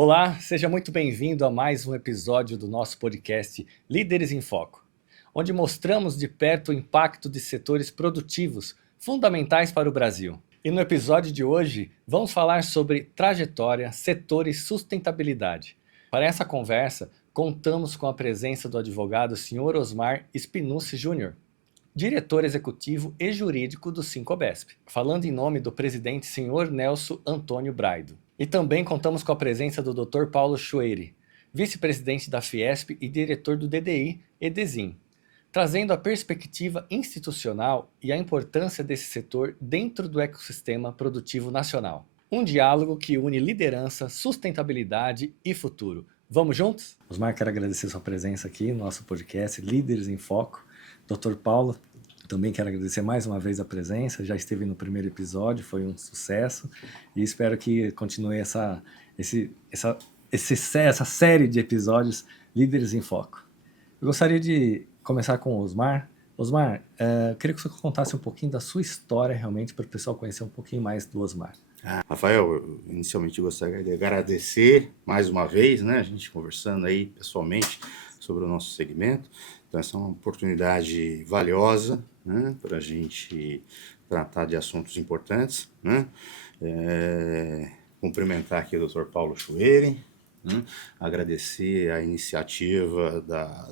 Olá, seja muito bem-vindo a mais um episódio do nosso podcast Líderes em Foco, onde mostramos de perto o impacto de setores produtivos fundamentais para o Brasil. E no episódio de hoje, vamos falar sobre trajetória, setor e sustentabilidade. Para essa conversa, contamos com a presença do advogado Sr. Osmar Spinucci Júnior, diretor executivo e jurídico do Sincobesp, falando em nome do presidente Sr. Nelson Antônio Braido. E também contamos com a presença do Dr. Paulo Chueire, vice-presidente da Fiesp e diretor do DDI e DESIM, trazendo a perspectiva institucional e a importância desse setor dentro do ecossistema produtivo nacional. Um diálogo que une liderança, sustentabilidade e futuro. Vamos juntos? Osmar, quero agradecer sua presença aqui no nosso podcast Líderes em Foco. Dr. Paulo, também quero agradecer mais uma vez a presença, já esteve no primeiro episódio, foi um sucesso e espero que continue essa série de episódios Líderes em Foco. Eu gostaria de começar com o Osmar. Osmar, queria que você contasse um pouquinho da sua história realmente para o pessoal conhecer um pouquinho mais do Osmar. Rafael, eu inicialmente gostaria de agradecer mais uma vez, né, a gente conversando aí pessoalmente sobre o nosso segmento. Então, essa é uma oportunidade valiosa, né, para a gente tratar de assuntos importantes, né? Cumprimentar aqui o Dr. Paulo Chueire, né, agradecer a iniciativa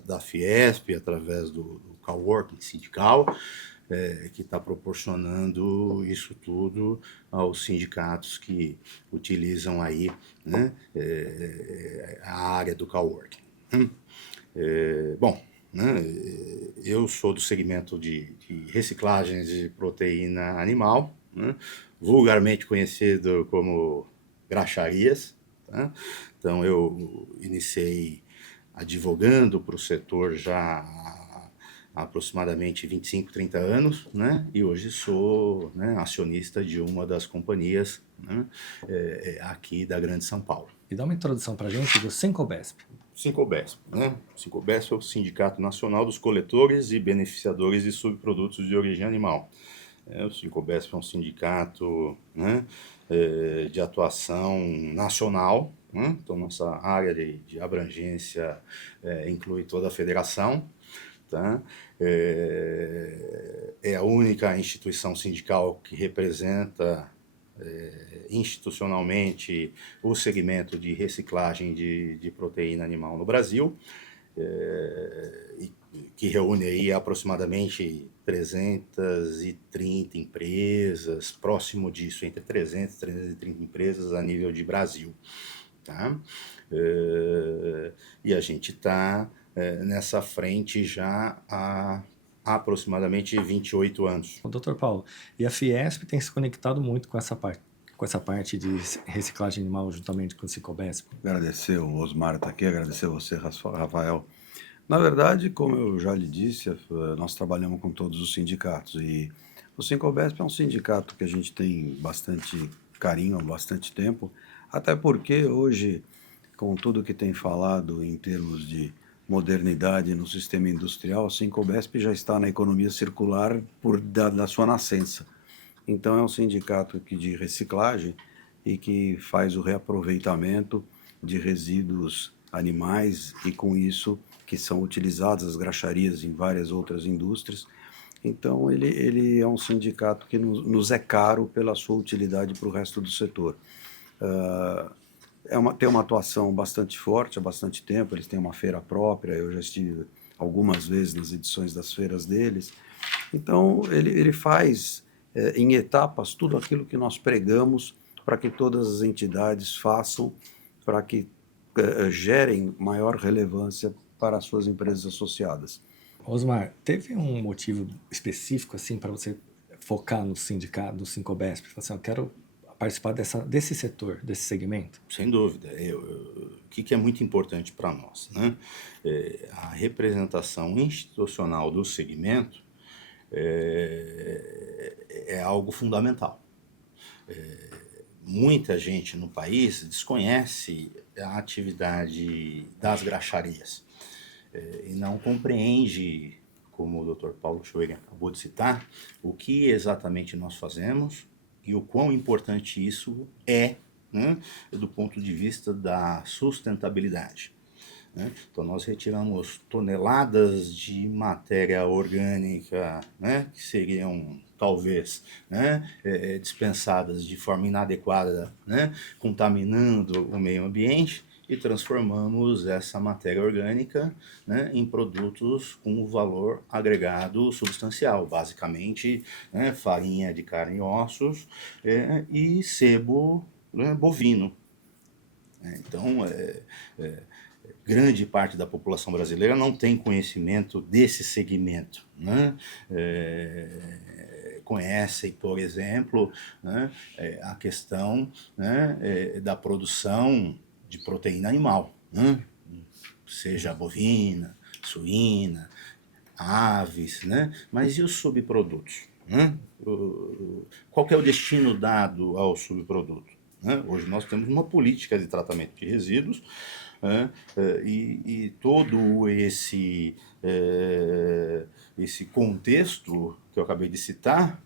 da Fiesp através do coworking sindical, que está proporcionando isso tudo aos sindicatos que utilizam aí, né, a área do coworking. Bom, né, eu sou do segmento de reciclagens de proteína animal, né, vulgarmente conhecido como graxarias. Tá? Então eu iniciei advogando para o setor já há aproximadamente 25, 30 anos, né? E hoje sou, né, acionista de uma das companhias, né, aqui da Grande São Paulo. E dá uma introdução para a gente do Sincobesp. Sincobesp, né? Sincobesp é o Sindicato Nacional dos Coletores e Beneficiadores de Subprodutos de Origem Animal. O Sincobesp é um sindicato, né, de atuação nacional, né? Então nossa área de abrangência inclui toda a federação. Tá? É a única instituição sindical que representa institucionalmente o segmento de reciclagem de proteína animal no Brasil, que reúne aí aproximadamente 330 empresas, próximo disso, entre 300 e 330 empresas a nível de Brasil. Tá? E a gente está nessa frente já há aproximadamente 28 anos. O Dr. Paulo, e a Fiesp tem se conectado muito com essa parte de reciclagem animal juntamente com o Sincobesp. Agradecer o Osmar estar aqui, agradecer você, Rafael. Na verdade, como eu já lhe disse, nós trabalhamos com todos os sindicatos e o Sincobesp é um sindicato que a gente tem bastante carinho há bastante tempo, até porque hoje, com tudo que tem falado em termos de modernidade no sistema industrial, o Sincobesp já está na economia circular da sua nascença. Então é um sindicato de reciclagem e que faz o reaproveitamento de resíduos animais e com isso que são utilizadas as graxarias em várias outras indústrias. Então ele é um sindicato que nos é caro pela sua utilidade para o resto do setor. Tem uma atuação bastante forte há bastante tempo, eles têm uma feira própria, eu já estive algumas vezes nas edições das feiras deles. Então ele faz em etapas tudo aquilo que nós pregamos para que todas as entidades façam, para que gerem maior relevância para as suas empresas associadas. Osmar, teve um motivo específico assim para você focar no sindicato, no Sincobesp? Assim, eu quero participar desse setor, desse segmento? Sem dúvida. O que é muito importante para nós, né? A representação institucional do segmento é algo fundamental. Muita gente no país desconhece a atividade das graxarias e não compreende, como o Dr. Paulo Chueire acabou de citar, o que exatamente nós fazemos e o quão importante isso é né, do ponto de vista da sustentabilidade, né? Então, nós retiramos toneladas de matéria orgânica, né, que seriam, talvez, né, dispensadas de forma inadequada, né, contaminando o meio ambiente, e transformamos essa matéria orgânica, né, em produtos com valor agregado substancial, basicamente, né, farinha de carne e ossos, e sebo, né, bovino. Então, grande parte da população brasileira não tem conhecimento desse segmento, né? Conhecem, por exemplo, né, a questão, né, da produção de proteína animal, né? Seja bovina, suína, aves, né? Mas e os subprodutos, né? Qual que é o destino dado ao subproduto, né? Hoje nós temos uma política de tratamento de resíduos, né? E todo esse contexto que eu acabei de citar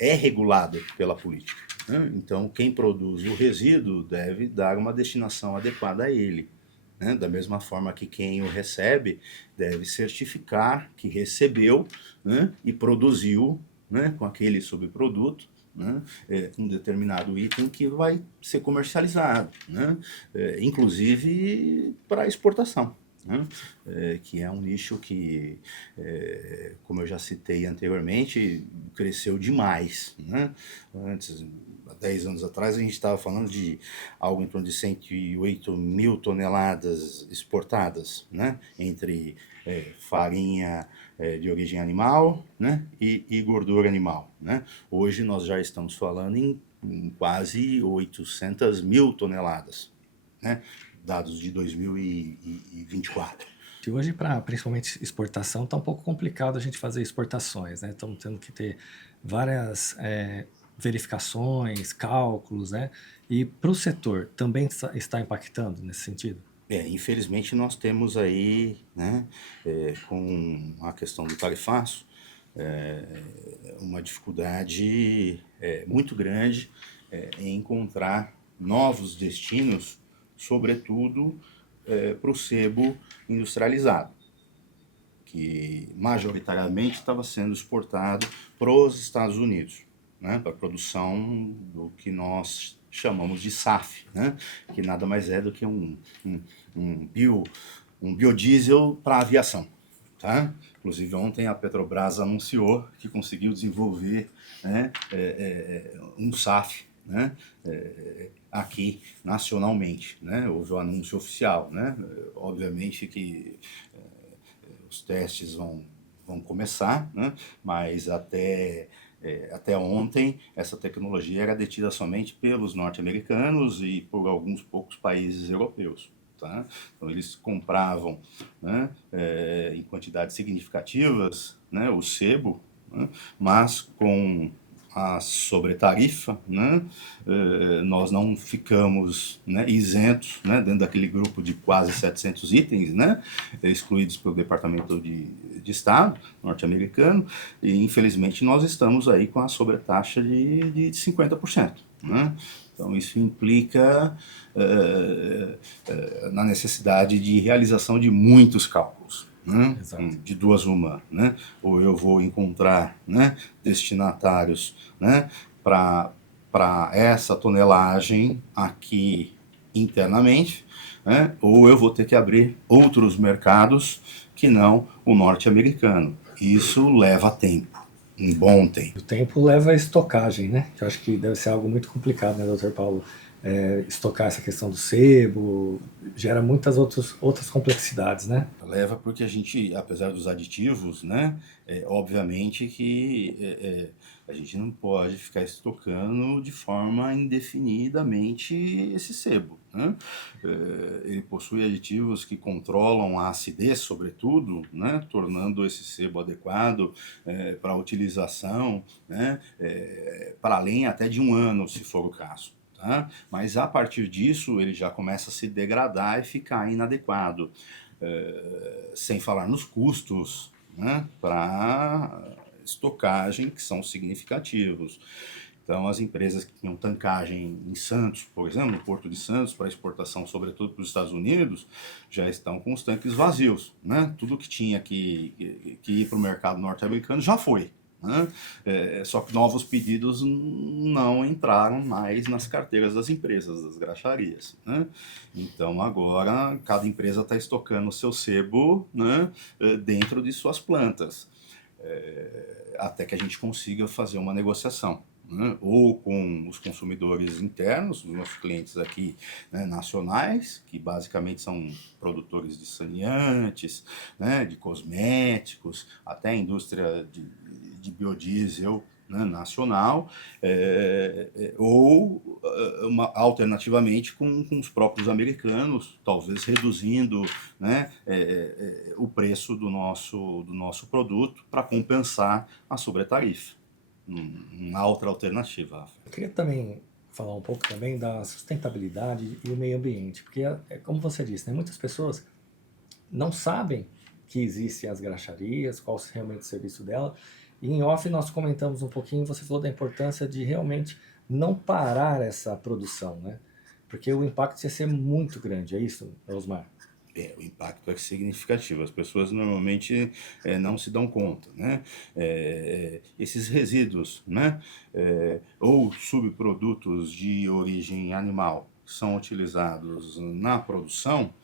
é regulado pela política, né? Então, quem produz o resíduo deve dar uma destinação adequada a ele, né? Da mesma forma que quem o recebe deve certificar que recebeu, né, e produziu, né, com aquele subproduto, né, um determinado item que vai ser comercializado, né, inclusive para exportação, né, que é um nicho que, como eu já citei anteriormente, cresceu demais, né? Antes, há 10 anos atrás, a gente estava falando de algo em torno de 108 mil toneladas exportadas, né, entre farinha de origem animal, né, e gordura animal, né. Hoje nós já estamos falando em quase 800 mil toneladas, né, dados de 2024. E hoje, para principalmente exportação, está um pouco complicado a gente fazer exportações, né? Estamos tendo que ter várias verificações, cálculos, né? E para o setor, também está impactando nesse sentido? Infelizmente nós temos aí, né, com a questão do tarifaço, uma dificuldade muito grande em encontrar novos destinos, sobretudo para o sebo industrializado, que majoritariamente estava sendo exportado para os Estados Unidos, né, para a produção do que nós chamamos de SAF, né, que nada mais é do que um biodiesel para a aviação. Tá? Inclusive, ontem a Petrobras anunciou que conseguiu desenvolver, né, um SAF, né, aqui nacionalmente, né? Houve o anúncio oficial, né? Obviamente que os testes vão começar, né? Mas até ontem essa tecnologia era detida somente pelos norte-americanos e por alguns poucos países europeus. Tá? Então eles compravam, né, em quantidades significativas, né, o sebo, né, mas com a sobretarifa, né, nós não ficamos, né, isentos, né, dentro daquele grupo de quase 700 itens, né, excluídos pelo Departamento de Estado norte-americano, e infelizmente nós estamos aí com a sobretaxa de 50%. Né? Então isso implica na necessidade de realização de muitos cálculos. Né? De duas uma, né? Ou eu vou encontrar, né, destinatários, né, para essa tonelagem aqui internamente, né? Ou eu vou ter que abrir outros mercados que não o norte-americano. Isso leva tempo, um bom tempo. O tempo leva a estocagem, né? Que eu acho que deve ser algo muito complicado, né, doutor Paulo? Estocar essa questão do sebo, gera muitas outras complexidades, né? Leva porque a gente, apesar dos aditivos, né, obviamente que a gente não pode ficar estocando de forma indefinidamente esse sebo, né? Ele possui aditivos que controlam a acidez, sobretudo, né, tornando esse sebo adequado para utilização, né, para além até de um ano, se for o caso. Tá? Mas a partir disso ele já começa a se degradar e ficar inadequado, sem falar nos custos, né, para estocagem, que são significativos. Então, as empresas que tinham tancagem em Santos, por exemplo, no Porto de Santos, para exportação, sobretudo para os Estados Unidos, já estão com os tanques vazios, né? Tudo que tinha que ir para o mercado norte-americano já foi. Né? Só que novos pedidos não entraram mais nas carteiras das empresas, das graxarias. Né? Então agora cada empresa está estocando o seu sebo, né, dentro de suas plantas, até que a gente consiga fazer uma negociação. Né? Ou com os consumidores internos, os nossos clientes aqui, né, nacionais, que basicamente são produtores de saneantes, né, de cosméticos, até a indústria de biodiesel, né, nacional, ou alternativamente com os próprios americanos, talvez reduzindo, né, o preço do nosso produto para compensar a sobretarifa. Uma outra alternativa. Eu queria também falar um pouco também da sustentabilidade e o meio ambiente, porque como você disse, né, muitas pessoas não sabem que existem as graxarias, qual realmente o serviço dela, e em off nós comentamos um pouquinho, você falou da importância de realmente não parar essa produção, né? Porque o impacto ia ser muito grande, é isso, Osmar? O impacto é significativo, as pessoas normalmente não se dão conta, né? Esses resíduos, né, ou subprodutos de origem animal que são utilizados na produção,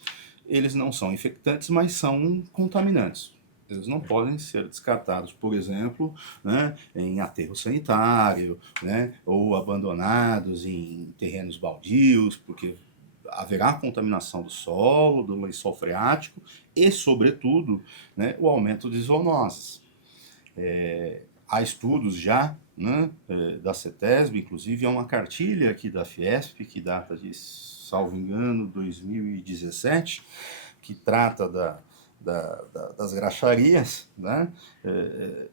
eles não são infectantes, mas são contaminantes. Eles não podem ser descartados, por exemplo, né, em aterro sanitário, né, ou abandonados em terrenos baldios, porque haverá contaminação do solo, do lençol freático e, sobretudo, né, o aumento de zoonoses. Há estudos já, né, da CETESB, inclusive há uma cartilha aqui da Fiesp, que data de, salvo engano, 2017, que trata das graxarias, né?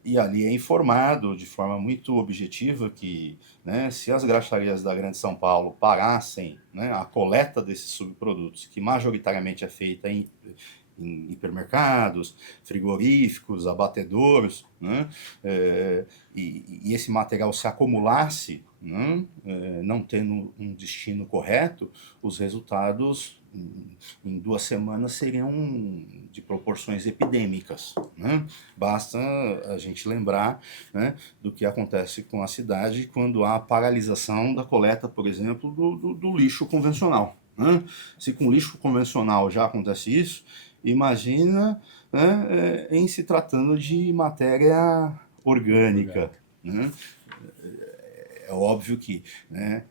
E ali é informado de forma muito objetiva que, né, se as graxarias da Grande São Paulo parassem, né, a coleta desses subprodutos, que majoritariamente é feita em hipermercados, frigoríficos, abatedouros, né, e esse material se acumulasse, né, não tendo um destino correto, os resultados em 2 semanas seriam de proporções epidêmicas. Né? Basta a gente lembrar, né, do que acontece com a cidade quando há paralisação da coleta, por exemplo, do lixo convencional. Né? Se com lixo convencional já acontece isso, imagina, né, em se tratando de matéria orgânica. Né? É óbvio que, né,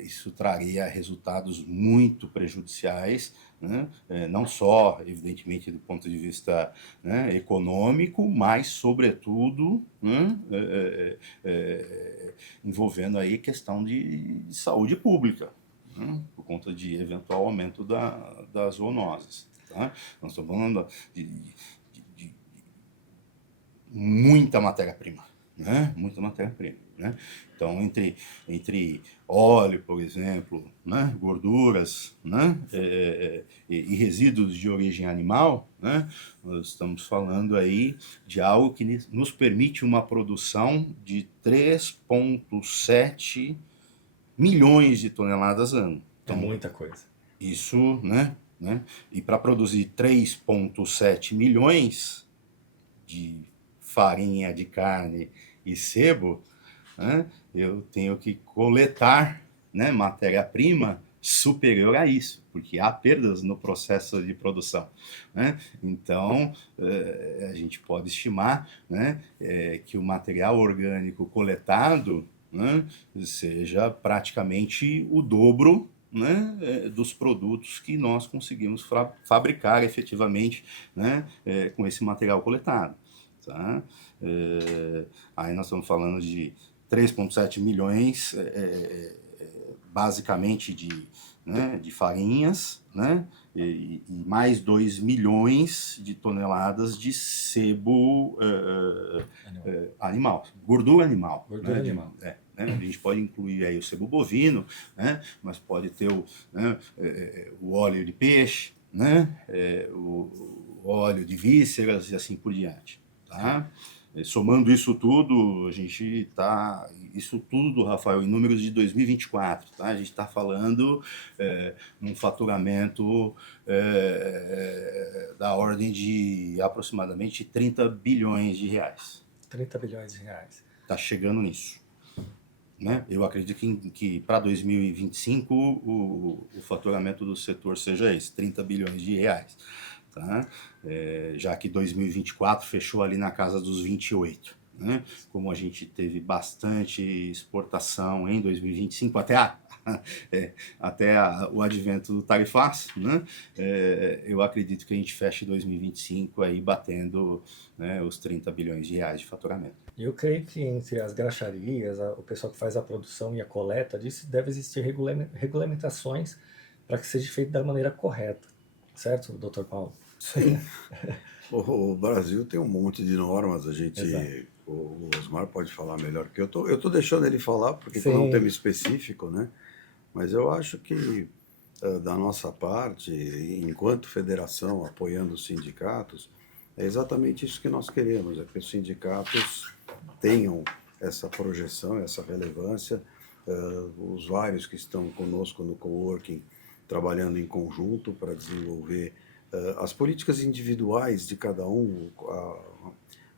isso traria resultados muito prejudiciais, né, não só, evidentemente, do ponto de vista, né, econômico, mas, sobretudo, né, envolvendo aí questão de saúde pública, né, por conta de eventual aumento das zoonoses. Tá? Nós estamos falando de muita matéria-prima, né? Muita matéria-prima, né? Então, entre óleo, por exemplo, né, gorduras, né, e resíduos de origem animal, né, nós estamos falando aí de algo que nos permite uma produção de 3,7 milhões de toneladas ano. Então, é muita coisa. Isso, né? E para produzir 3,7 milhões de farinha de carne e sebo, né, eu tenho que coletar, né, matéria-prima superior a isso, porque há perdas no processo de produção. Né? Então, a gente pode estimar, né, que o material orgânico coletado, né, seja praticamente o dobro, né, dos produtos que nós conseguimos fabricar efetivamente, né, com esse material coletado. Tá? Aí nós estamos falando de 3,7 milhões, basicamente né, de farinhas, né, e mais 2 milhões de toneladas de sebo animal, gordura animal. Gordura, né, animal. Né, a gente pode incluir aí o sebo bovino, né, mas pode ter o óleo de peixe, né, o óleo de vísceras e assim por diante. Tá? Somando isso tudo, a gente está, isso tudo, Rafael, em números de 2024, tá? A gente está falando num faturamento da ordem de aproximadamente 30 bilhões de reais. 30 bilhões de reais. Está chegando nisso. Né? Eu acredito que para 2025 o faturamento do setor seja esse, 30 bilhões de reais. Tá? Já que 2024 fechou ali na casa dos 28. Né? Como a gente teve bastante exportação em 2025, até o advento do tarifaço, né? Eu acredito que a gente feche 2025 aí batendo, né, os 30 bilhões de reais de faturamento. Eu creio que entre as graxarias, o pessoal que faz a produção e a coleta disso, deve existir regulamentações para que seja feito da maneira correta, certo, Dr. Paulo? Sim. O Brasil tem um monte de normas, Exato. o Osmar pode falar melhor que eu. Eu tô deixando ele falar, porque Sim. como é um tema específico, né? Mas eu acho que, da nossa parte, enquanto federação, apoiando os sindicatos, é exatamente isso que nós queremos, é que os sindicatos tenham essa projeção, essa relevância, os vários que estão conosco no coworking, trabalhando em conjunto para desenvolver as políticas individuais de cada um,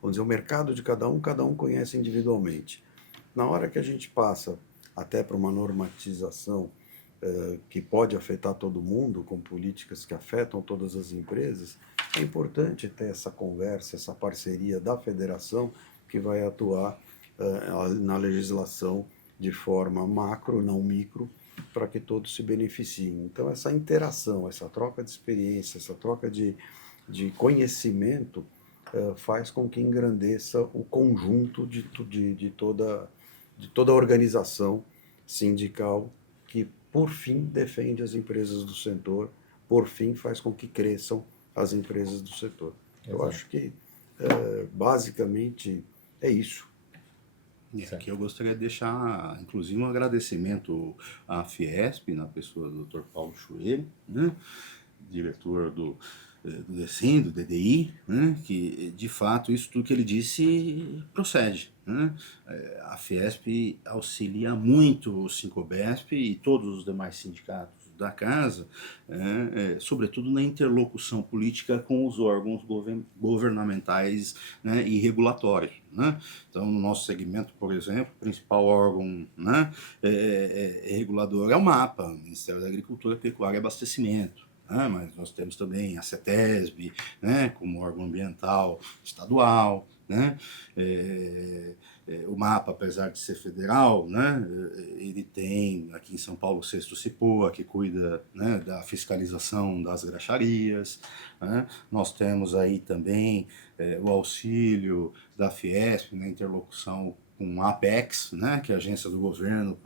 vamos dizer, o mercado de cada um conhece individualmente. Na hora que a gente passa até para uma normatização que pode afetar todo mundo, com políticas que afetam todas as empresas, é importante ter essa conversa, essa parceria da federação que vai atuar na legislação de forma macro, não micro, para que todos se beneficiem. Então, essa interação, essa troca de experiência, essa troca de conhecimento faz com que engrandeça o conjunto de toda a organização sindical que, por fim, defende as empresas do setor, por fim, faz com que cresçam as empresas do setor. Exato. Eu acho que, basicamente, é isso. Aqui eu gostaria de deixar, inclusive, um agradecimento à Fiesp, na pessoa do Dr. Paulo Chueire, né? Diretor do DECIM, do DDI, né? Que, de fato, isso tudo que ele disse procede. Né? A Fiesp auxilia muito o Sincobesp e todos os demais sindicatos da casa, sobretudo na interlocução política com os órgãos governamentais, né, e regulatórios. Né? Então, no nosso segmento, por exemplo, o principal órgão, né, regulador é o MAPA, Ministério da Agricultura, Pecuária e Abastecimento. Mas nós temos também a CETESB, né, como órgão ambiental estadual, né? O MAPA, apesar de ser federal, né, ele tem aqui em São Paulo o Sexto Cipoa, que cuida, né, da fiscalização das graxarias. Né? Nós temos aí também o auxílio da Fiesp na interlocução com a Apex, né, que é a agência do governo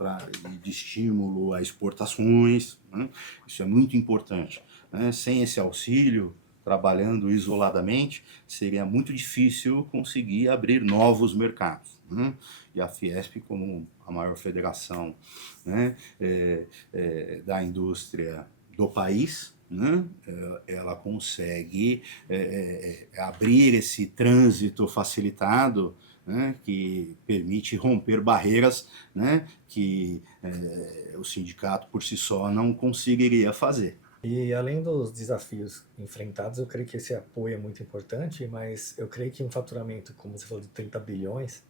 de estímulo a exportações. Né? Isso é muito importante. Né? Sem esse auxílio, trabalhando isoladamente, seria muito difícil conseguir abrir novos mercados. Né? E a Fiesp, como a maior federação, né, da indústria do país, né, ela consegue abrir esse trânsito facilitado, né, que permite romper barreiras, né, que o sindicato por si só não conseguiria fazer. E além dos desafios enfrentados, eu creio que esse apoio é muito importante, mas eu creio que um faturamento, como você falou, de 30 bilhões,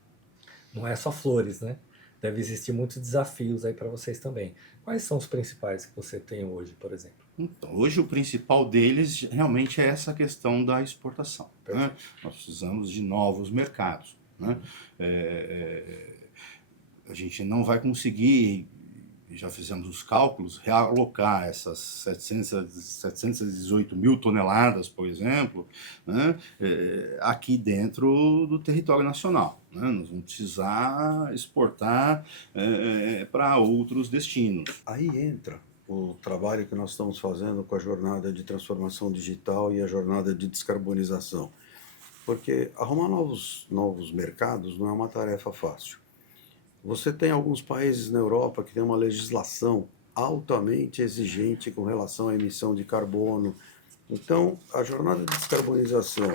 não é só flores, né? Deve existir muitos desafios aí para vocês também. Quais são os principais que você tem hoje, por exemplo? Então, hoje o principal deles realmente é essa questão da exportação. Né? Nós precisamos de novos mercados. Né? A gente não vai conseguir, já fizemos os cálculos, realocar essas 718 mil toneladas, por exemplo, né, aqui dentro do território nacional. Né? Nós vamos precisar exportar para outros destinos. Aí entra o trabalho que nós estamos fazendo com a jornada de transformação digital e a jornada de descarbonização. Porque arrumar novos mercados não é uma tarefa fácil. Você tem alguns países na Europa que têm uma legislação altamente exigente com relação à emissão de carbono. Então, a jornada de descarbonização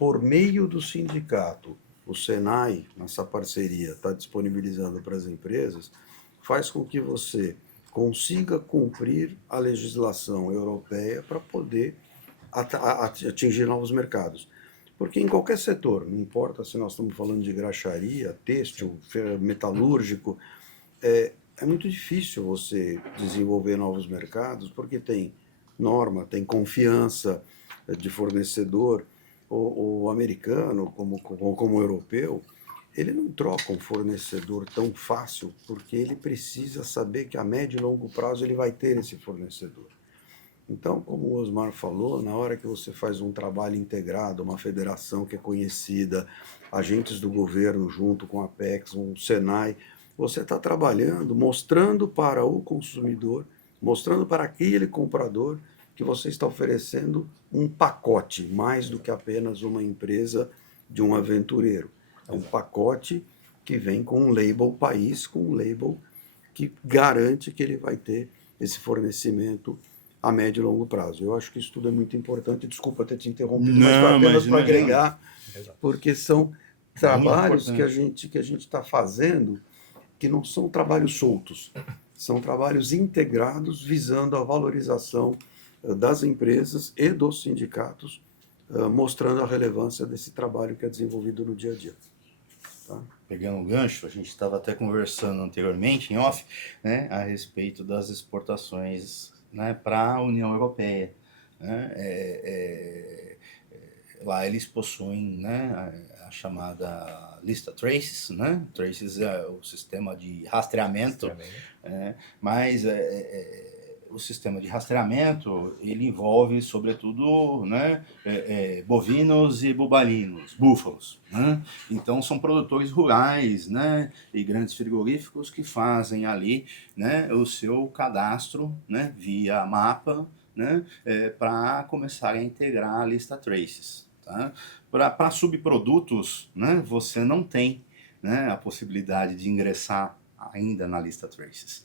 por meio do sindicato, o Senai, nessa parceria, está disponibilizando para as empresas, faz com que você consiga cumprir a legislação europeia para poder atingir novos mercados. Porque em qualquer setor, não importa se nós estamos falando de graxaria, têxtil, metalúrgico, é muito difícil você desenvolver novos mercados, porque tem norma, tem confiança de fornecedor. O americano, como o europeu, ele não troca um fornecedor tão fácil, porque ele precisa saber que a médio e longo prazo ele vai ter esse fornecedor. Então, como o Osmar falou, na hora que você faz um trabalho integrado, uma federação que é conhecida, agentes do governo junto com a Apex, um Senai, você está trabalhando, mostrando para o consumidor, mostrando para aquele comprador que você está oferecendo um pacote, mais do que apenas uma empresa de um aventureiro. É um pacote que vem com um label país, com um label que garante que ele vai ter esse fornecimento a médio e longo prazo. Eu acho que isso tudo é muito importante. Desculpa ter te interrompido, mas foi apenas para agregar, porque são trabalhos que a gente está fazendo que não são trabalhos soltos, são trabalhos integrados visando a valorização das empresas e dos sindicatos, mostrando a relevância desse trabalho que é desenvolvido no dia a dia. Tá? Pegando o gancho, a gente estava até conversando anteriormente, em off, né, a respeito das exportações, né, para a União Europeia. Né? Lá eles possuem, né, a chamada lista Traces, né? Traces é o sistema de rastreamento, mas o sistema de rastreamento ele envolve sobretudo, né, bovinos e bubalinos, búfalos, né? Então são produtores rurais, né, e grandes frigoríficos que fazem ali, né, o seu cadastro, né, via mapa, né, para começarem a integrar a lista Traces. Tá? Para subprodutos, né, você não tem, né, a possibilidade de ingressar ainda na lista Traces.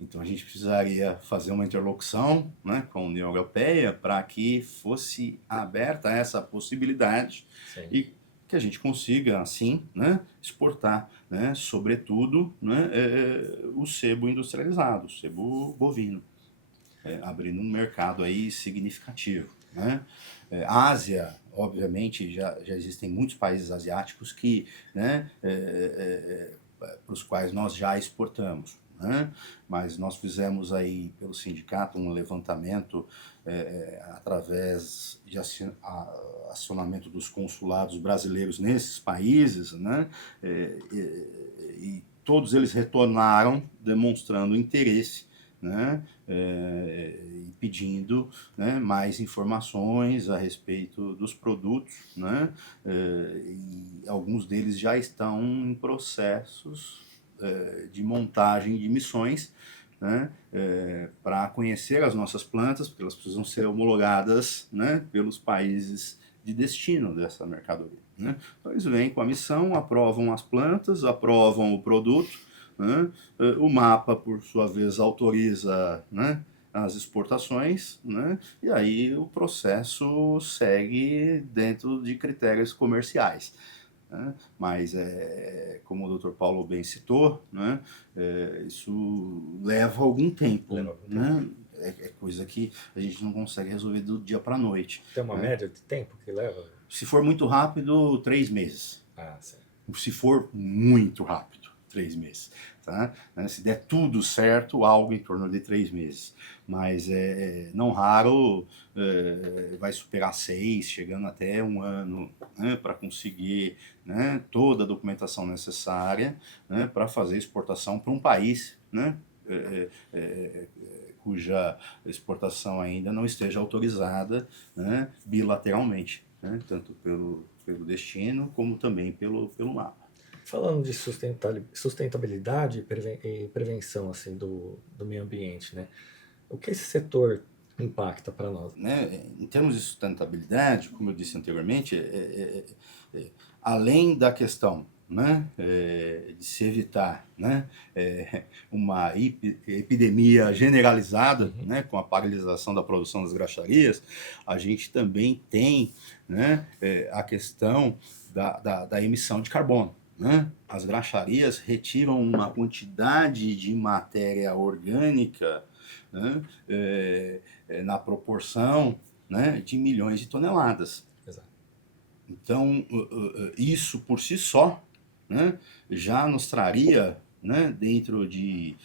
Então a gente precisaria fazer uma interlocução, né, com a União Europeia para que fosse aberta essa possibilidade. Sim. E que a gente consiga, assim, né, exportar, né, sobretudo, né, o sebo industrializado, o sebo bovino, abrindo um mercado aí significativo. Né? Ásia, obviamente, já existem muitos países asiáticos que, né, para os quais nós já exportamos. Né? Mas nós fizemos aí pelo sindicato um levantamento através de acionamento dos consulados brasileiros nesses países, né? E todos eles retornaram demonstrando interesse, né? E pedindo, né, mais informações a respeito dos produtos, né? E alguns deles já estão em processos de montagem de missões, né, para conhecer as nossas plantas, porque elas precisam ser homologadas, né, pelos países de destino dessa mercadoria. Né? Então eles vêm com a missão, aprovam as plantas, aprovam o produto, né? O mapa, por sua vez, autoriza, né, as exportações, né? E aí o processo segue dentro de critérios comerciais. Né? Mas, como o Dr. Paulo bem citou, né, isso leva algum tempo. Né? É coisa que a gente não consegue resolver do dia para a noite. Tem uma média de tempo que leva? Se for muito rápido, 3 meses. Ah, sim. Se for muito rápido, 3 meses. Tá? Se der tudo certo, algo em torno de 3 meses. Mas não raro vai superar 6, chegando até 1 ano, né, para conseguir, né, toda a documentação necessária, né, para fazer exportação para um país, né, cuja exportação ainda não esteja autorizada, né, bilateralmente, né, tanto pelo destino como também pelo mapa. Falando de sustentabilidade e prevenção assim, do meio ambiente, né? O que esse setor impacta para nós? Né? Em termos de sustentabilidade, como eu disse anteriormente, além da questão, né, de se evitar, né, uma epidemia generalizada, né, com a paralisação da produção das graxarias, a gente também tem, né, a questão da emissão de carbono. Né? As graxarias retiram uma quantidade de matéria orgânica, né, na proporção, né, de milhões de toneladas. Exato. Então, isso por si só, né, já nos traria, né, dentro de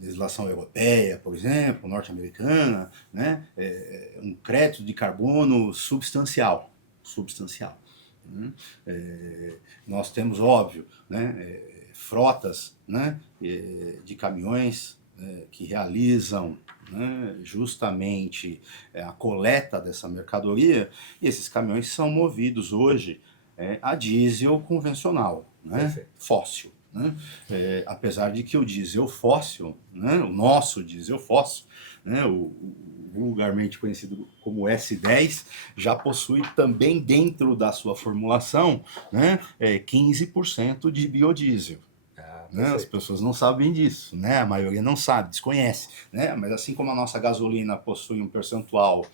legislação europeia, por exemplo, norte-americana, né, um crédito de carbono substancial. Nós temos, óbvio, né, frotas, né, de caminhões que realizam, né, justamente a coleta dessa mercadoria, e esses caminhões são movidos hoje a diesel convencional, né, fóssil. Né? Apesar de que o diesel fóssil, né, o nosso diesel fóssil, né, o vulgarmente conhecido como S10, já possui também dentro da sua formulação, né, 15% de biodiesel. Né? As pessoas não sabem disso, né? A maioria não sabe, desconhece. Né? Mas assim como a nossa gasolina possui um percentual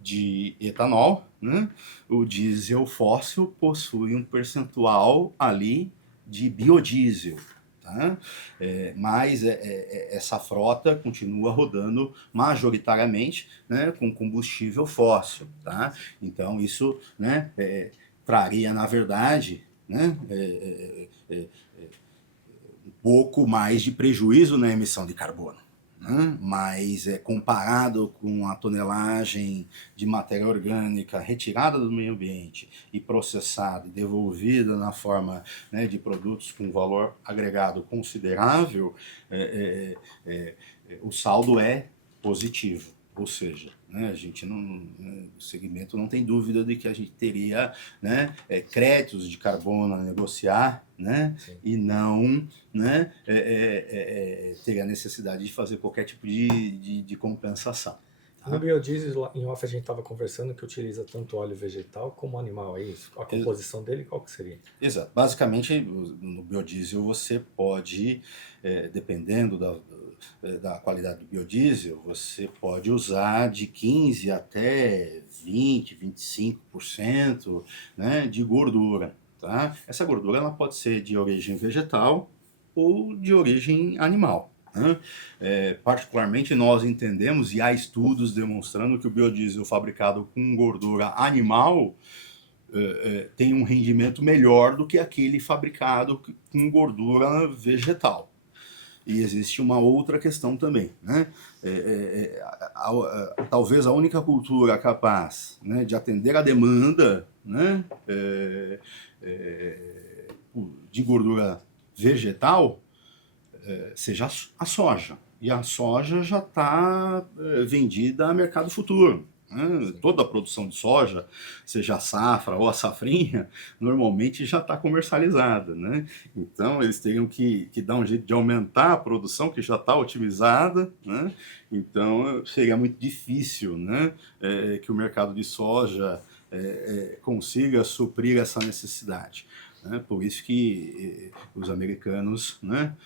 de etanol, né, o diesel fóssil possui um percentual ali de biodiesel. Tá? Mas essa frota continua rodando majoritariamente, né, com combustível fóssil. Tá? Então isso, né, traria, na verdade, né, um pouco mais de prejuízo na emissão de carbono. Né? Mas comparado com a tonelagem de matéria orgânica retirada do meio ambiente e processada e devolvida na forma, né, de produtos com valor agregado considerável, o saldo é positivo. Ou seja, né, a gente o segmento não tem dúvida de que a gente teria, né, créditos de carbono a negociar, né, e não, né, teria a necessidade de fazer qualquer tipo de compensação. Tá? No biodiesel, em off a gente estava conversando que utiliza tanto óleo vegetal como animal, é isso? A composição dele qual que seria? Exato. Basicamente, no biodiesel você pode, dependendo da qualidade do biodiesel, você pode usar de 15% até 20%, 25%, né, de gordura. Tá? Essa gordura ela pode ser de origem vegetal ou de origem animal. Né? Particularmente nós entendemos, e há estudos demonstrando que o biodiesel fabricado com gordura animal tem um rendimento melhor do que aquele fabricado com gordura vegetal. E existe uma outra questão também, né? Talvez a única cultura capaz, né, de atender a demanda, né, de gordura vegetal seja a soja. E a soja já está vendida a mercado futuro. Toda a produção de soja, seja a safra ou a safrinha, normalmente já está comercializada. Né? Então, eles teriam que dar um jeito de aumentar a produção, que já está otimizada. Né? Então, seria muito difícil, né, que o mercado de soja consiga suprir essa necessidade. Né? Por isso que os americanos, né,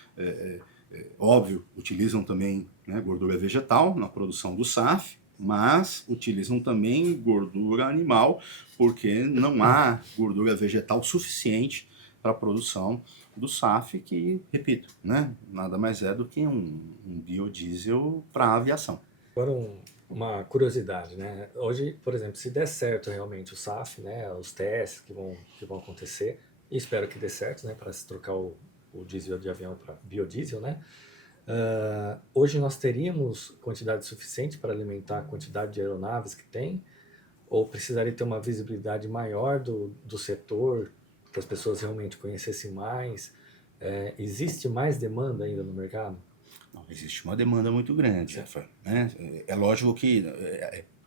óbvio, utilizam também, né, gordura vegetal na produção do SAF, mas utilizam também gordura animal, porque não há gordura vegetal suficiente para a produção do SAF, que, repito, né, nada mais é do que um biodiesel para a aviação. Agora uma curiosidade, né? Hoje, por exemplo, se der certo realmente o SAF, né, os testes que vão acontecer, e espero que dê certo, né, para se trocar o diesel de avião para biodiesel, né? Hoje nós teríamos quantidade suficiente para alimentar a quantidade de aeronaves que tem? Ou precisaria ter uma visibilidade maior do setor, que as pessoas realmente conhecessem mais? Existe mais demanda ainda no mercado? Não, existe uma demanda muito grande, né? É lógico que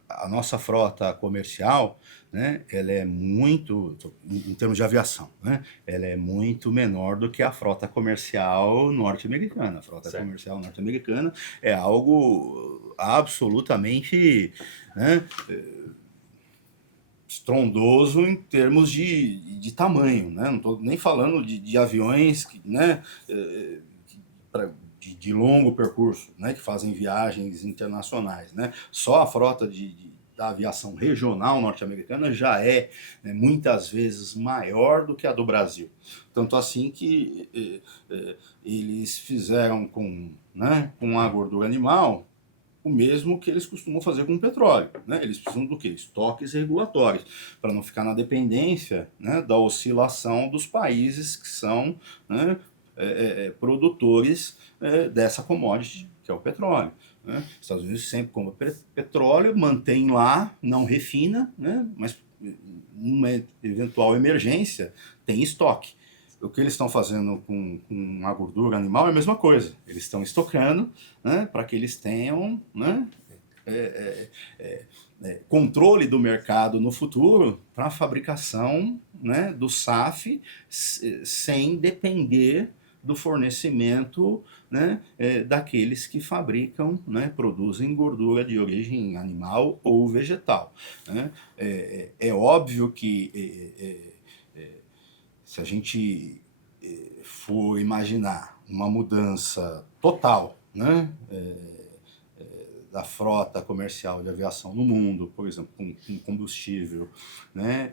a nossa frota comercial, né, ela é muito, em termos de aviação, né, ela é muito menor do que a frota comercial norte-americana. A frota comercial norte-americana é algo absolutamente, né, estrondoso em termos de tamanho, né? Não estou nem falando de aviões que, né, de longo percurso, né, que fazem viagens internacionais, né? Só a frota da aviação regional norte-americana já é, né, muitas vezes maior do que a do Brasil. Tanto assim que eles fizeram né, com a gordura animal o mesmo que eles costumam fazer com o petróleo, né? Eles precisam do quê? Estoques regulatórios, para não ficar na dependência, né, da oscilação dos países que são, né, produtores dessa commodity, que é o petróleo. Né? Os Estados Unidos sempre compra petróleo, mantém lá, não refina, né, mas numa eventual emergência tem estoque. O que eles estão fazendo com a gordura animal é a mesma coisa. Eles estão estocando, né, para que eles tenham, né, controle do mercado no futuro para a fabricação, né, do SAF sem depender do fornecimento, né, daqueles que fabricam, né, produzem gordura de origem animal ou vegetal. Né? É óbvio que se a gente for imaginar uma mudança total, né, da frota comercial de aviação no mundo, por exemplo, com combustível, né,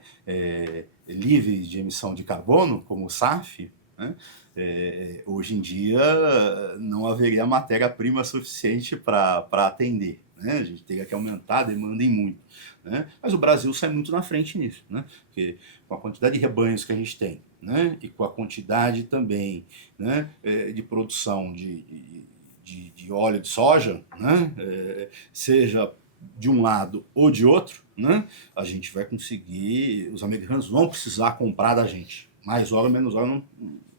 livre de emissão de carbono, como o SAF, né, hoje em dia não haveria matéria-prima suficiente para atender. Né? A gente teria que aumentar a demanda em muito. Né? Mas o Brasil sai muito na frente nisso, né? Porque com a quantidade de rebanhos que a gente tem, né, e com a quantidade também, né, de produção de óleo de soja, né, seja de um lado ou de outro, né, a gente vai conseguir, os americanos vão precisar comprar da gente. Mais hora, menos hora,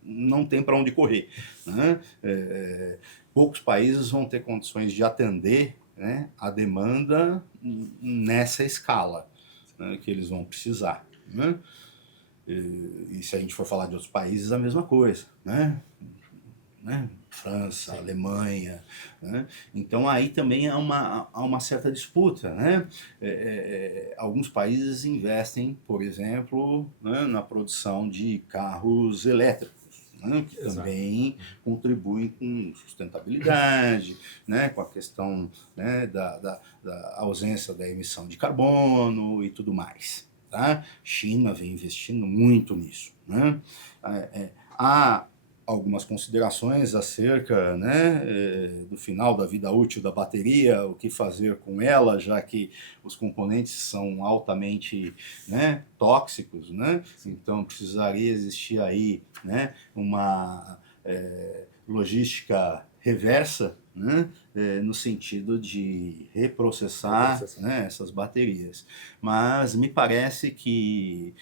não tem para onde correr. Né? Poucos países vão ter condições de atender, né, a demanda nessa escala, né, que eles vão precisar. Né? E se a gente for falar de outros países, a mesma coisa, né? França, Alemanha, né? Então aí também há uma certa disputa, né? Alguns países investem, por exemplo, né, na produção de carros elétricos, né, que também contribuem com sustentabilidade, né, com a questão, né, da ausência da emissão de carbono e tudo mais. Tá? China vem investindo muito nisso. Né? Há algumas considerações acerca, né, do final da vida útil da bateria, o que fazer com ela, já que os componentes são altamente, né, tóxicos, né? Então precisaria existir aí, né, uma logística reversa, né, no sentido de reprocessar, né, essas baterias. Mas me parece que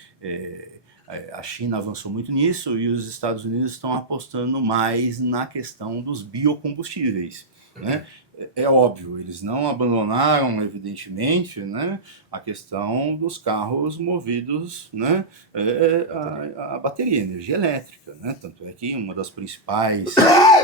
a China avançou muito nisso e os Estados Unidos estão apostando mais na questão dos biocombustíveis. Né? É óbvio, eles não abandonaram, evidentemente, né, a questão dos carros movidos, né, a bateria, energia elétrica. Né? Tanto é que uma das principais,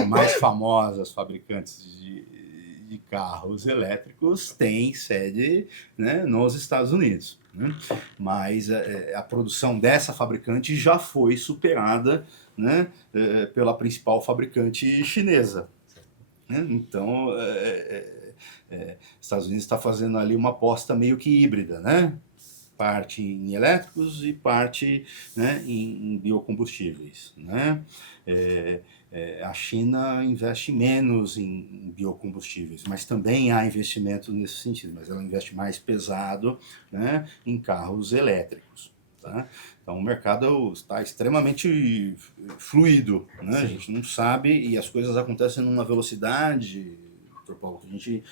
mais famosas fabricantes de carros elétricos tem sede, né, nos Estados Unidos. Né? Mas a produção dessa fabricante já foi superada, né, pela principal fabricante chinesa. Né? Então, Estados Unidos está fazendo ali uma aposta meio que híbrida, né? Parte em elétricos e parte, né, em biocombustíveis. Né? A China investe menos em biocombustíveis, mas também há investimento nesse sentido, mas ela investe mais pesado, né, em carros elétricos. Tá? Então o mercado está extremamente fluido, né? A gente não sabe e as coisas acontecem numa velocidade, Dr. Paulo, que a gente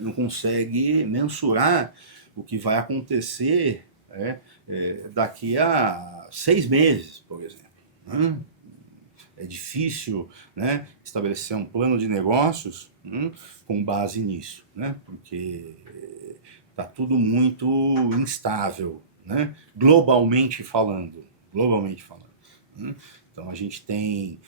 não consegue mensurar o que vai acontecer daqui a 6 meses, por exemplo. Né? É difícil, né, estabelecer um plano de negócios com base nisso, né, porque está tudo muito instável, né, globalmente falando. Né? Então a gente tem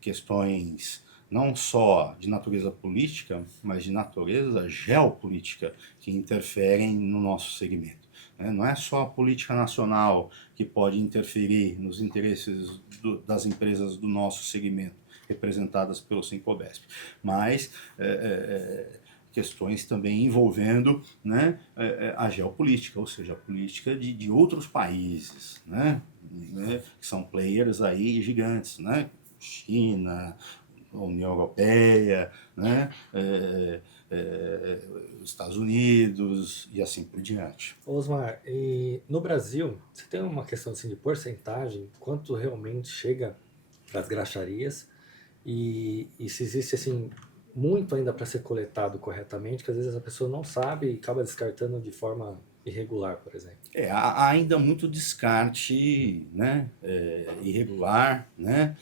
questões não só de natureza política, mas de natureza geopolítica que interferem no nosso segmento. né? Não é só a política nacional que pode interferir nos interesses das empresas do nosso segmento, representadas pelo Sincobesp, mas questões também envolvendo, né, a geopolítica, ou seja, a política de outros países, né, que são players aí gigantes, né, China, União Europeia, né, Estados Unidos e assim por diante. Osmar, e no Brasil, você tem uma questão assim, de porcentagem, quanto realmente chega para as graxarias e se existe assim muito ainda para ser coletado corretamente, que às vezes a pessoa não sabe e acaba descartando de forma irregular, por exemplo. Há ainda muito descarte, né, irregular, né,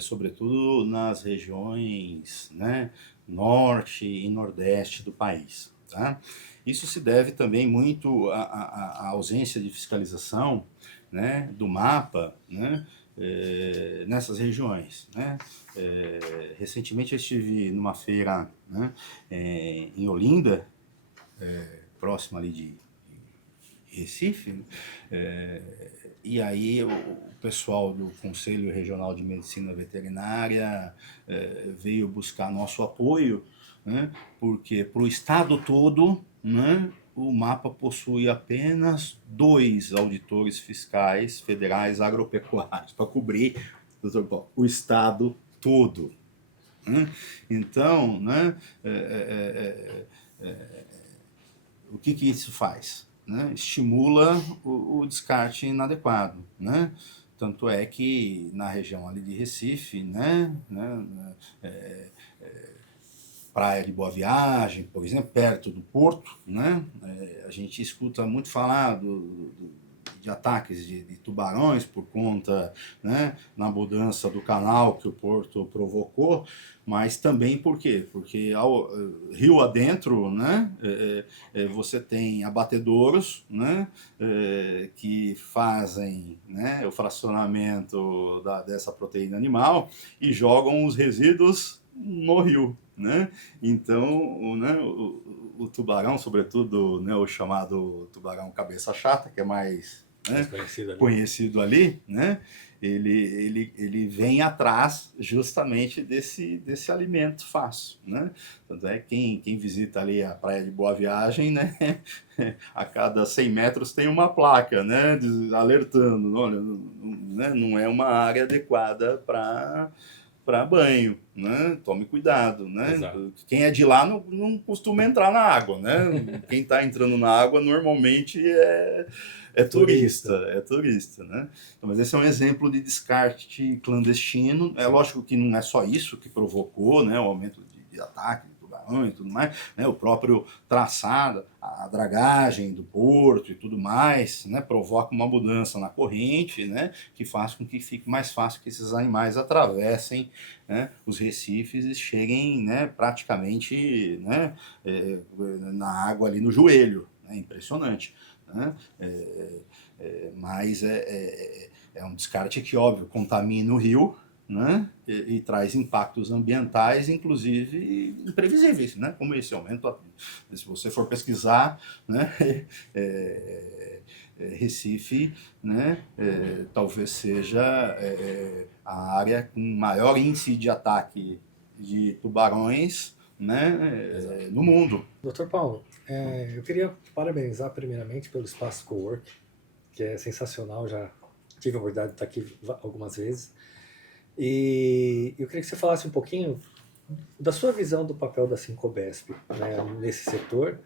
sobretudo nas regiões, né, norte e nordeste do país. Tá? Isso se deve também muito à ausência de fiscalização, né, do mapa, né, nessas regiões. Né? Recentemente eu estive numa feira, né, em Olinda, próximo ali de Recife, e aí o pessoal do Conselho Regional de Medicina Veterinária veio buscar nosso apoio, né, porque para o estado todo, né, o mapa possui apenas 2 auditores fiscais federais agropecuários para cobrir, doutor Paulo, o estado todo. Né? Então, né, o que isso faz? Né? Estimula o descarte inadequado. Né? Tanto é que na região ali de Recife, né, Praia de Boa Viagem, por exemplo, perto do porto, né, a gente escuta muito falar de ataques de tubarões por conta, né, na mudança do canal que o porto provocou, mas também por quê? Porque rio adentro, né, você tem abatedouros, né, que fazem, né, o fracionamento dessa proteína animal e jogam os resíduos no rio. Né? Então, né, o tubarão, sobretudo, né, o chamado tubarão cabeça chata, que é mais, né, conhecido ali, né, ele vem atrás justamente desse alimento fácil. Né? Tanto é que quem visita ali a Praia de Boa Viagem, né, a cada 100 metros tem uma placa, né, alertando, olha, né, não é uma área adequada para banho, né? Tome cuidado, né? Exato. Quem é de lá não costuma entrar na água, né? Quem está entrando na água normalmente é turista, né? Então, mas esse é um exemplo de descarte clandestino. É lógico que não é só isso que provocou, né, o aumento de ataque de tubarão e tudo mais, né? O próprio traçado, a dragagem do porto e tudo mais, né, provoca uma mudança na corrente, né, que faz com que fique mais fácil que esses animais atravessem, né, os recifes e cheguem, né, praticamente, né, na água ali no joelho. É impressionante. Né? Mas é um descarte que, óbvio, contamina o rio, né? E traz impactos ambientais, inclusive imprevisíveis, né? Como esse aumento. Se você for pesquisar, né? Recife, né? Talvez seja a área com maior índice de ataque de tubarões, né? No mundo. Dr. Paulo, eu queria parabenizar primeiramente pelo espaço Cowork, que é sensacional, já tive a oportunidade de estar aqui algumas vezes. E eu queria que você falasse um pouquinho da sua visão do papel da Sincobesp, né, nesse setor,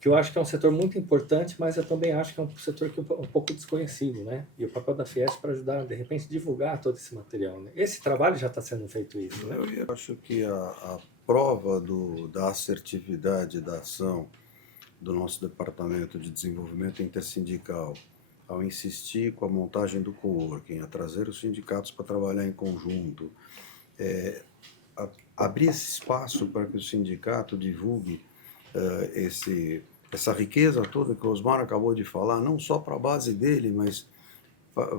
que eu acho que é um setor muito importante, mas eu também acho que é um setor que é um pouco desconhecido, né? E o papel da Fiesp para ajudar, de repente, divulgar todo esse material. Né? Esse trabalho já está sendo feito isso, né? Eu acho que a prova da assertividade da ação do nosso Departamento de Desenvolvimento Intersindical, ao insistir com a montagem do coworking, a trazer os sindicatos para trabalhar em conjunto, abrir esse espaço para que o sindicato divulgue essa riqueza toda que o Osmar acabou de falar, não só para a base dele, mas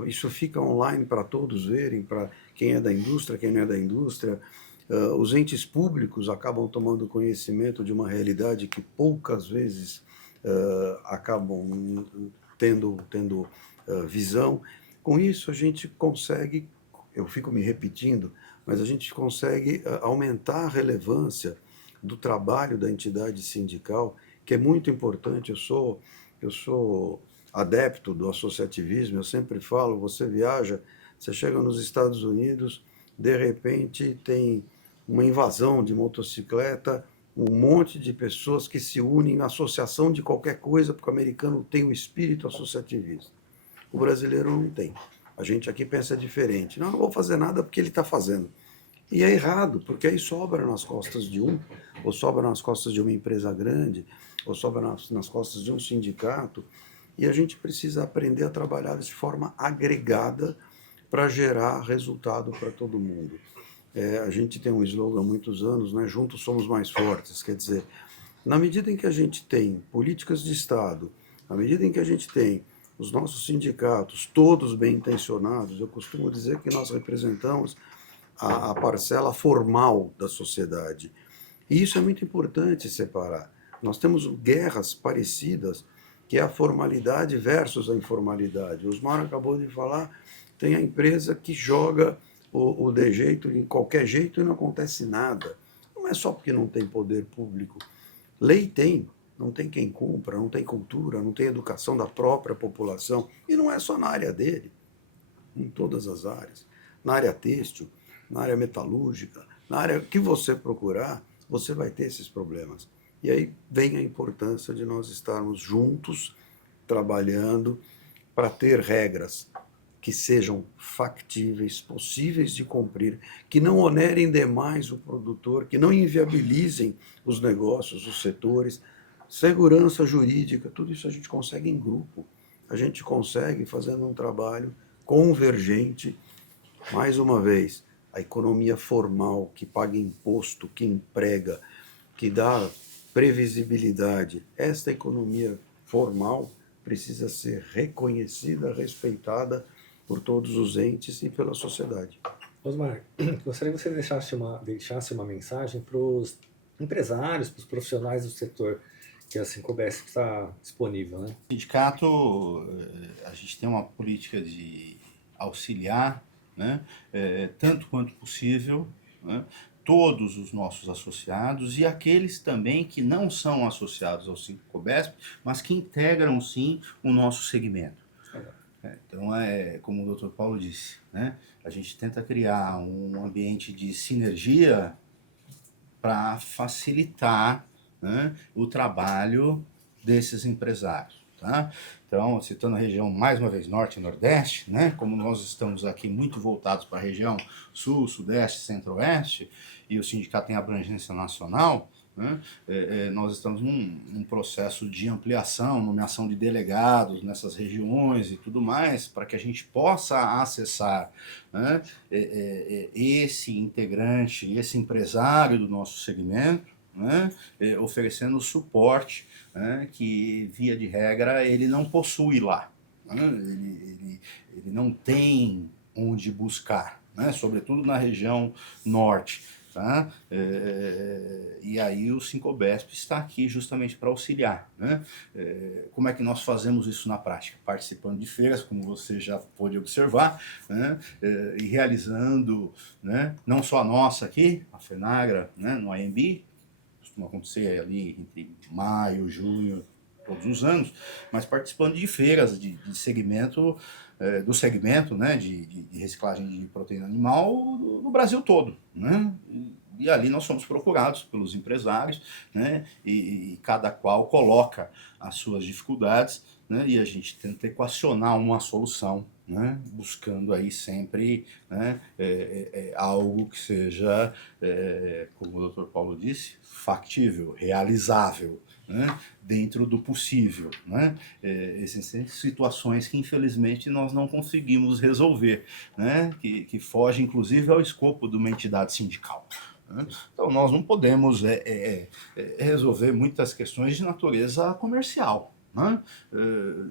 isso fica online para todos verem, para quem é da indústria, quem não é da indústria. Os entes públicos acabam tomando conhecimento de uma realidade que poucas vezes acabam tendo visão. Com isso, a gente consegue, eu fico me repetindo, mas a gente consegue aumentar a relevância do trabalho da entidade sindical, que é muito importante. Eu sou adepto do associativismo, eu sempre falo, você viaja, você chega nos Estados Unidos, de repente tem uma invasão de motocicleta, um monte de pessoas que se unem na associação de qualquer coisa, porque o americano tem o espírito associativista. O brasileiro não tem. A gente aqui pensa diferente. Não vou fazer nada porque ele está fazendo. E é errado, porque aí sobra nas costas de um, ou sobra nas costas de uma empresa grande, ou sobra nas costas de um sindicato, e a gente precisa aprender a trabalhar de forma agregada para gerar resultado para todo mundo. A gente tem um slogan há muitos anos, né? Juntos somos mais fortes. Quer dizer, na medida em que a gente tem políticas de Estado, na medida em que a gente tem os nossos sindicatos, todos bem intencionados, eu costumo dizer que nós representamos a parcela formal da sociedade. E isso é muito importante separar. Nós temos guerras parecidas, que é a formalidade versus a informalidade. O Osmar acabou de falar, tem a empresa que joga o de jeito, em qualquer jeito, e não acontece nada. Não é só porque não tem poder público. Lei tem, não tem quem cumpra, não tem cultura, não tem educação da própria população. E não é só na área dele, em todas as áreas. Na área têxtil, na área metalúrgica, na área que você procurar, você vai ter esses problemas. E aí vem a importância de nós estarmos juntos, trabalhando para ter regras que sejam factíveis, possíveis de cumprir, que não onerem demais o produtor, que não inviabilizem os negócios, os setores, segurança jurídica, tudo isso a gente consegue em grupo. A gente consegue fazendo um trabalho convergente, mais uma vez, a economia formal, que paga imposto, que emprega, que dá previsibilidade. Esta economia formal precisa ser reconhecida, respeitada por todos os entes e pela sociedade. Osmar, gostaria que você deixasse uma mensagem para os empresários, para os profissionais do setor, que a Sincobesp está disponível, né? O sindicato, a gente tem uma política de auxiliar, né, tanto quanto possível, né, todos os nossos associados e aqueles também que não são associados ao Sincobesp, mas que integram, sim, o nosso segmento. Então, como o Dr. Paulo disse, né, a gente tenta criar um ambiente de sinergia para facilitar, né, o trabalho desses empresários. Tá? Então, citando a região, mais uma vez, Norte e Nordeste, né? Como nós estamos aqui muito voltados para a região Sul, Sudeste, Centro-Oeste, e o sindicato tem abrangência nacional, né? Nós estamos num processo de ampliação, nomeação de delegados nessas regiões e tudo mais, para que a gente possa acessar, né, esse integrante, esse empresário do nosso segmento, né, oferecendo suporte, né, que, via de regra, ele não possui lá. Né, ele não tem onde buscar, né, sobretudo na região norte. Tá? E aí o Sincobesp está aqui justamente para auxiliar. Né? Como é que nós fazemos isso na prática? Participando de feiras, como você já pôde observar, né? E realizando, né, não só a nossa aqui, a FENAGRA, né, no AMB, costuma acontecer ali entre maio, junho, todos os anos, mas participando de feiras de segmento, do segmento, né, de reciclagem de proteína animal no Brasil todo. Né? E ali nós somos procurados pelos empresários, né, e cada qual coloca as suas dificuldades, né, e a gente tenta equacionar uma solução, né, buscando aí sempre, né, algo que seja, como o Dr. Paulo disse, factível, realizável, né, dentro do possível. Né? Existem situações que infelizmente nós não conseguimos resolver, né, que fogem inclusive ao escopo de uma entidade sindical. Né? Então nós não podemos resolver muitas questões de natureza comercial. Né?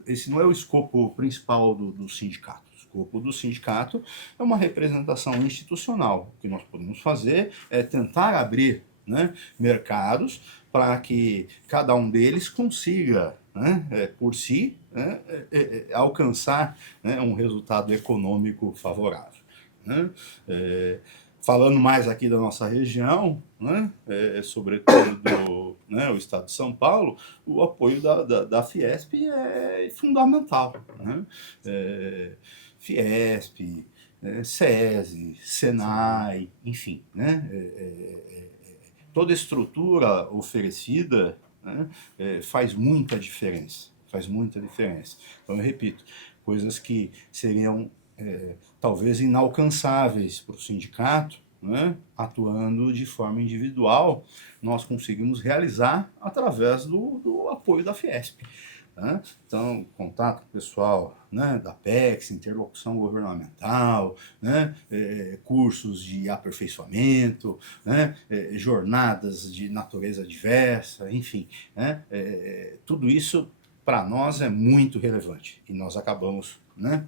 Esse não é o escopo principal do sindicato. O escopo do sindicato é uma representação institucional. O que nós podemos fazer é tentar abrir né, mercados para que cada um deles consiga, né, por si, né, alcançar, né, um resultado econômico favorável, né? Falando mais aqui da nossa região, né, sobretudo, né, o estado de São Paulo, o apoio da Fiesp é fundamental, né? Fiesp, SESI, Senai, enfim, né? Toda estrutura oferecida, né, faz muita diferença, faz muita diferença. Então, eu repito, coisas que seriam talvez inalcançáveis para o sindicato, né, atuando de forma individual, nós conseguimos realizar através do apoio da Fiesp, né? Então, contato com o pessoal, né, da PEX, interlocução governamental, né, cursos de aperfeiçoamento, né, jornadas de natureza diversa, enfim, né, tudo isso para nós é muito relevante e nós acabamos, né,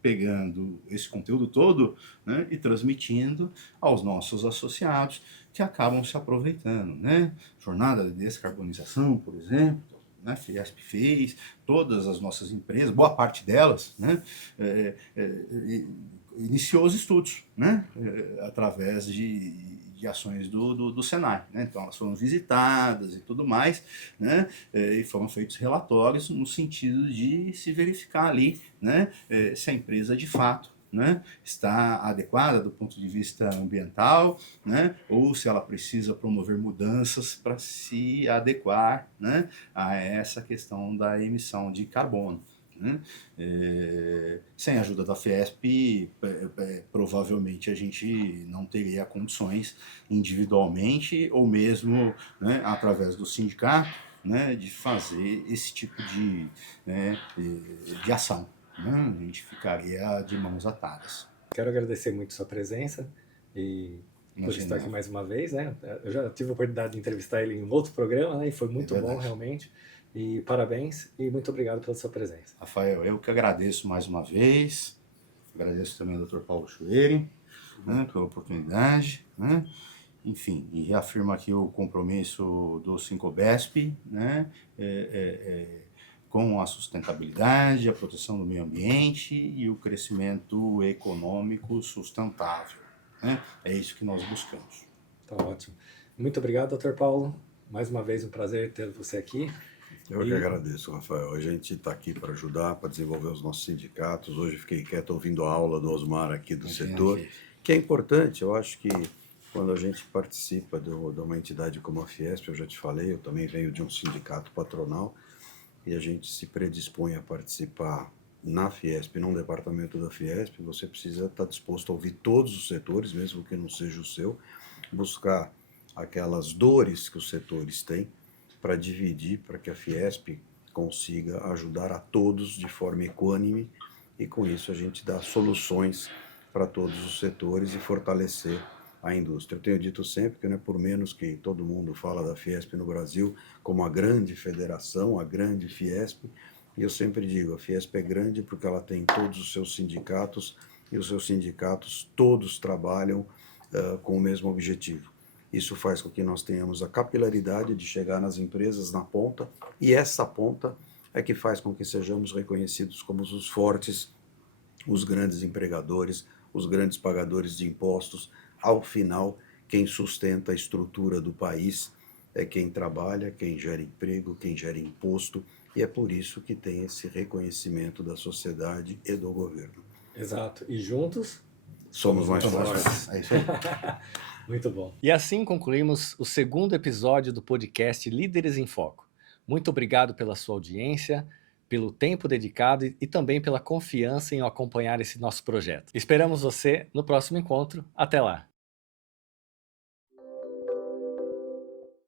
pegando esse conteúdo todo, né, e transmitindo aos nossos associados que acabam se aproveitando, né? Jornada de descarbonização, por exemplo, né, Fiesp fez, todas as nossas empresas, boa parte delas, né, iniciou os estudos, né, através de ações do Senai, né? Então elas foram visitadas e tudo mais, né, e foram feitos relatórios no sentido de se verificar ali, né, se a empresa de fato, né, está adequada do ponto de vista ambiental, né, ou se ela precisa promover mudanças para se adequar, né, a essa questão da emissão de carbono, né? Sem a ajuda da Fiesp, provavelmente a gente não teria condições individualmente ou mesmo, né, através do sindicato, né, de fazer esse tipo né, de ação, né? A gente ficaria de mãos atadas. Quero agradecer muito sua presença e por estar aqui mais uma vez, né? Eu já tive a oportunidade de entrevistar ele em outro programa, né? E foi muito bom, realmente. E parabéns e muito obrigado pela sua presença. Rafael, eu que agradeço mais uma vez. Agradeço também ao Dr. Paulo Chueri, né, pela oportunidade, né? Enfim, e reafirmo aqui o compromisso do Sincobesp, né, com a sustentabilidade, a proteção do meio ambiente e o crescimento econômico sustentável, né? É isso que nós buscamos. Tá ótimo. Muito obrigado, Dr. Paulo. Mais uma vez um prazer ter você aqui. Eu que agradeço, Rafael. A gente está aqui para ajudar, para desenvolver os nossos sindicatos. Hoje fiquei quieto ouvindo a aula do Osmar aqui do setor, que é importante. Eu acho que quando a gente participa de uma entidade como a Fiesp, eu já te falei, eu também venho de um sindicato patronal, e a gente se predispõe a participar na Fiesp, num departamento da Fiesp, você precisa estar disposto a ouvir todos os setores, mesmo que não seja o seu, buscar aquelas dores que os setores têm, para dividir, para que a Fiesp consiga ajudar a todos de forma equânime e com isso a gente dá soluções para todos os setores e fortalecer a indústria. Eu tenho dito sempre que não é por menos que todo mundo fala da Fiesp no Brasil como a grande federação, a grande Fiesp, e eu sempre digo, a Fiesp é grande porque ela tem todos os seus sindicatos e os seus sindicatos todos trabalham com o mesmo objetivo. Isso faz com que nós tenhamos a capilaridade de chegar nas empresas na ponta, e essa ponta é que faz com que sejamos reconhecidos como os fortes, os grandes empregadores, os grandes pagadores de impostos. Ao final, quem sustenta a estrutura do país é quem trabalha, quem gera emprego, quem gera imposto, e é por isso que tem esse reconhecimento da sociedade e do governo. Exato. E juntos somos mais fortes. É isso aí. Muito bom. E assim concluímos o segundo episódio do podcast Líderes em Foco. Muito obrigado pela sua audiência, pelo tempo dedicado e também pela confiança em acompanhar esse nosso projeto. Esperamos você no próximo encontro. Até lá!